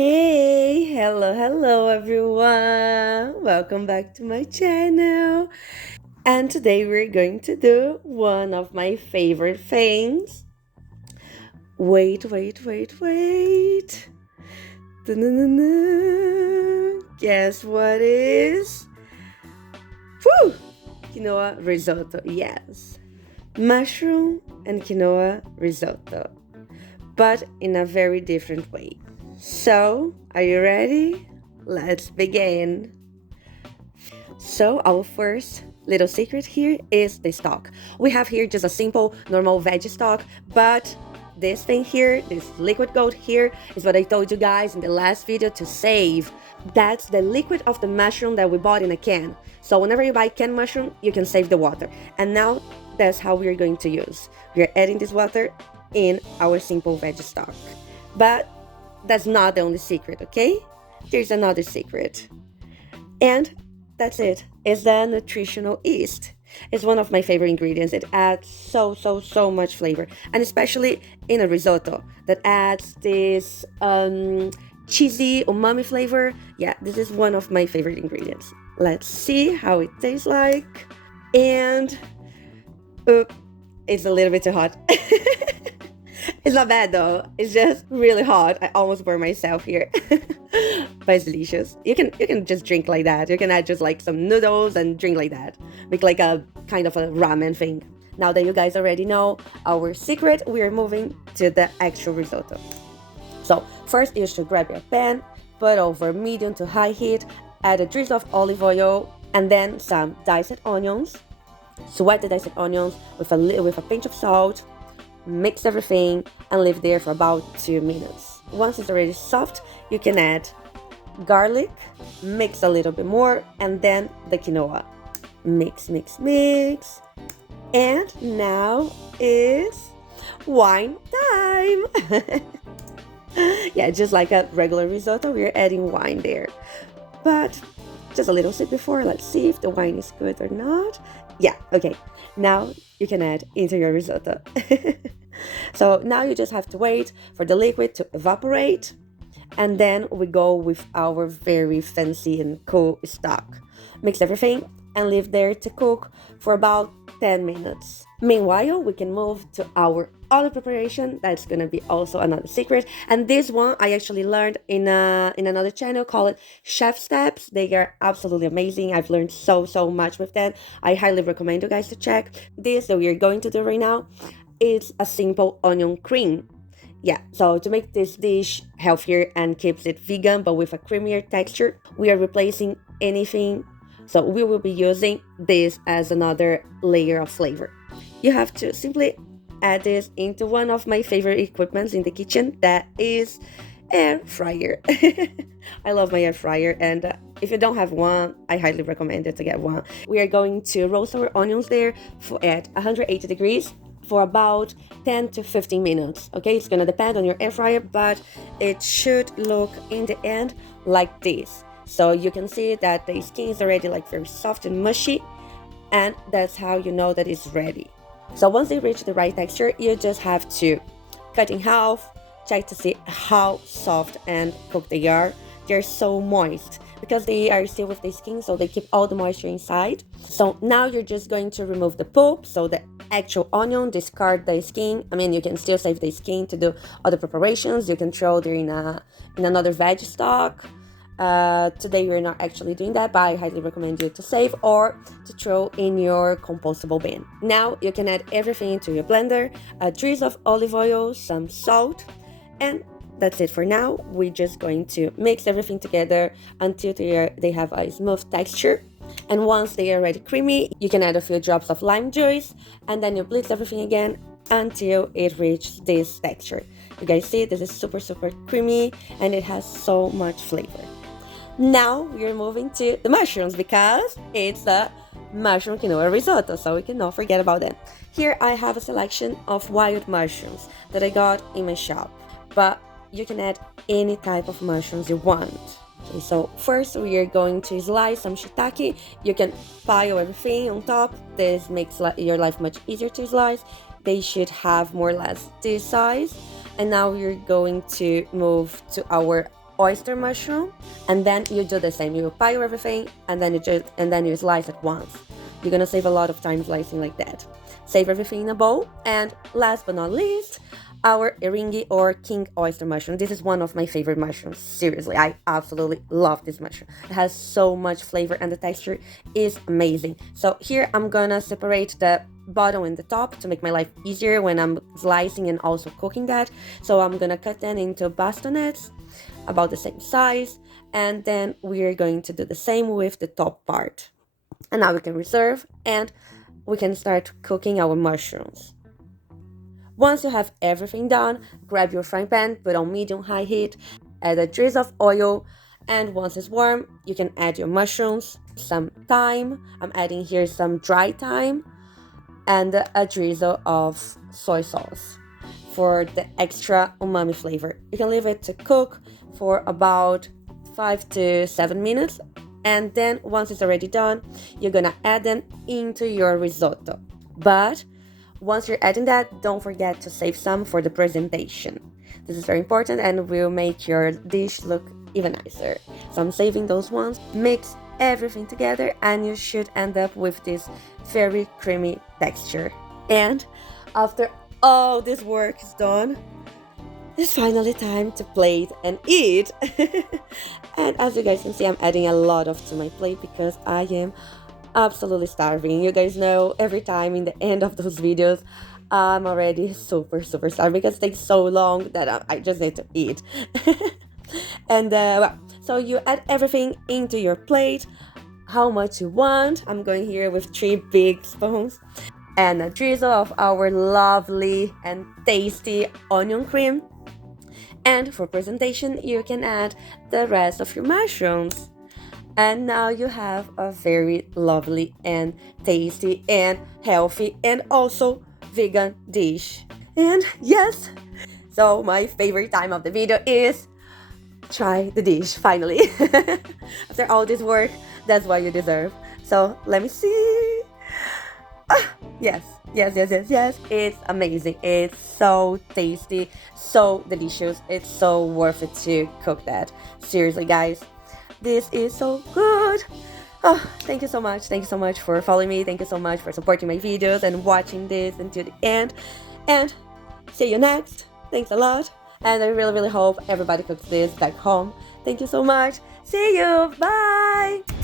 Hey, hello everyone. Welcome back to my channel. And today we're going to do one of my favorite things. Wait. Dun-dun-dun-dun. Guess what is? Woo! Quinoa risotto. Yes. Mushroom and quinoa risotto. But in a very different way. So, are you ready? Let's begin. So, our first little secret here is the stock. We have here just a simple normal veggie stock, but this thing here, this liquid gold here, is what I told you guys in the last video to save. That's the liquid of the mushroom that we bought in a can. So whenever you buy canned mushroom, you can save the water. And now that's how we're going to use. We're adding this water in our simple veggie stock. But that's not the only secret, okay? There's another secret. And that's it. It's the nutritional yeast. It's one of my favorite ingredients. It adds so much flavor. And especially in a risotto that adds this cheesy umami flavor. Yeah, this is one of my favorite ingredients. Let's see how it tastes like. And it's a little bit too hot. It's not bad though. It's just really hot. I almost burned myself here. But it's delicious. You can just drink like that. You can add just like some noodles and drink like that. Make like a kind of a ramen thing. Now that you guys already know our secret, we are moving to the actual risotto. So first you should grab your pan, put over medium to high heat, add a drizzle of olive oil, and then some diced onions. Sweat the diced onions with a pinch of salt. Mix everything and leave there for about 2 minutes. Once it's already soft, you can add garlic, mix a little bit more, and then the quinoa. Mix. And now is wine time. Yeah, just like a regular risotto, we're adding wine there. But just a little sip before, let's see if the wine is good or not. Yeah, okay. Now you can add into your risotto. So now you just have to wait for the liquid to evaporate, and then we go with our very fancy and cool stock. Mix everything and leave there to cook for about 10 minutes. Meanwhile, we can move to our other preparation. That's gonna be also another secret, and this one I actually learned in another channel called Chef Steps. They are absolutely amazing. I've learned so much with them. I highly recommend you guys to check. This that we are going to do right now is a simple onion cream. Yeah, so to make this dish healthier and keeps it vegan but with a creamier texture, we are replacing anything. So we will be using this as another layer of flavor. You have to simply add this into one of my favorite equipments in the kitchen, that is air fryer. I love my air fryer, and if you don't have one, I highly recommend it to get one. We are going to roast our onions there at 180 degrees for about 10 to 15 minutes. Okay, it's gonna depend on your air fryer, but it should look in the end like this. So you can see that the skin is already like very soft and mushy, and that's how you know that it's ready. So once they reach the right texture, you just have to cut in half, check to see how soft and cooked they are. They're so moist because they are still with the skin, so they keep all the moisture inside. So now you're just going to remove the pulp, so the actual onion, discard the skin. I mean, you can still save the skin to do other preparations. You can throw there in another veg stock. Today we're not actually doing that, but I highly recommend you to save or to throw in your compostable bin. Now you can add everything into your blender, a drizzle of olive oil, some salt, and that's it for now. We're just going to mix everything together until they have a smooth texture. And once they are already creamy, you can add a few drops of lime juice, and then you blitz everything again until it reaches this texture. You guys see, this is super creamy, and it has so much flavor. Now we're moving to the mushrooms because it's a mushroom quinoa risotto, so we cannot forget about them. Here I have a selection of wild mushrooms that I got in my shop, but you can add any type of mushrooms you want. Okay, so first we are going to slice some shiitake. You can pile everything on top. This makes your life much easier to slice. They should have more or less this size. And now we're going to move to our oyster mushroom, and then you do the same. You pile everything, and then you slice at once. You're gonna save a lot of time slicing like that. Save everything in a bowl, and last but not least, our eringi or king oyster mushroom. This is one of my favorite mushrooms. Seriously, I absolutely love this mushroom. It has so much flavor and the texture is amazing. So here I'm gonna separate the bottom and the top to make my life easier when I'm slicing and also cooking that. So I'm gonna cut them into bastonets about the same size, and then we're going to do the same with the top part. And now we can reserve and we can start cooking our mushrooms. Once you have everything done, grab your frying pan, put on medium-high heat, add a drizzle of oil, and once it's warm, you can add your mushrooms, some thyme. I'm adding here some dry thyme, and a drizzle of soy sauce for the extra umami flavor. You can leave it to cook for about 5 to 7 minutes, and then once it's already done, you're gonna add them into your risotto. But once you're adding that, don't forget to save some for the presentation. This is very important and will make your dish look even nicer. So I'm saving those ones. Mix everything together and you should end up with this very creamy texture. And after all this work is done, it's finally time to plate and eat. And as you guys can see, I'm adding a lot to my plate because I am absolutely starving. You guys know every time in the end of those videos I'm already super starving because it takes so long that I just need to eat. And well, so you add everything into your plate how much you want. I'm going here with 3 big spoons and a drizzle of our lovely and tasty onion cream. And for presentation you can add the rest of your mushrooms. And now you have a very lovely and tasty and healthy and also vegan dish. And yes, so my favorite time of the video is try the dish finally. After all this work, that's what you deserve. So let me see. Yes, it's amazing. It's so tasty, so delicious. It's so worth it to cook that. Seriously guys, this is so good. Oh, thank you so much for following me. Thank you so much for supporting my videos and watching this until the end. And see you next. Thanks a lot, and I really hope everybody cooks this back home. Thank you so much. See you. Bye.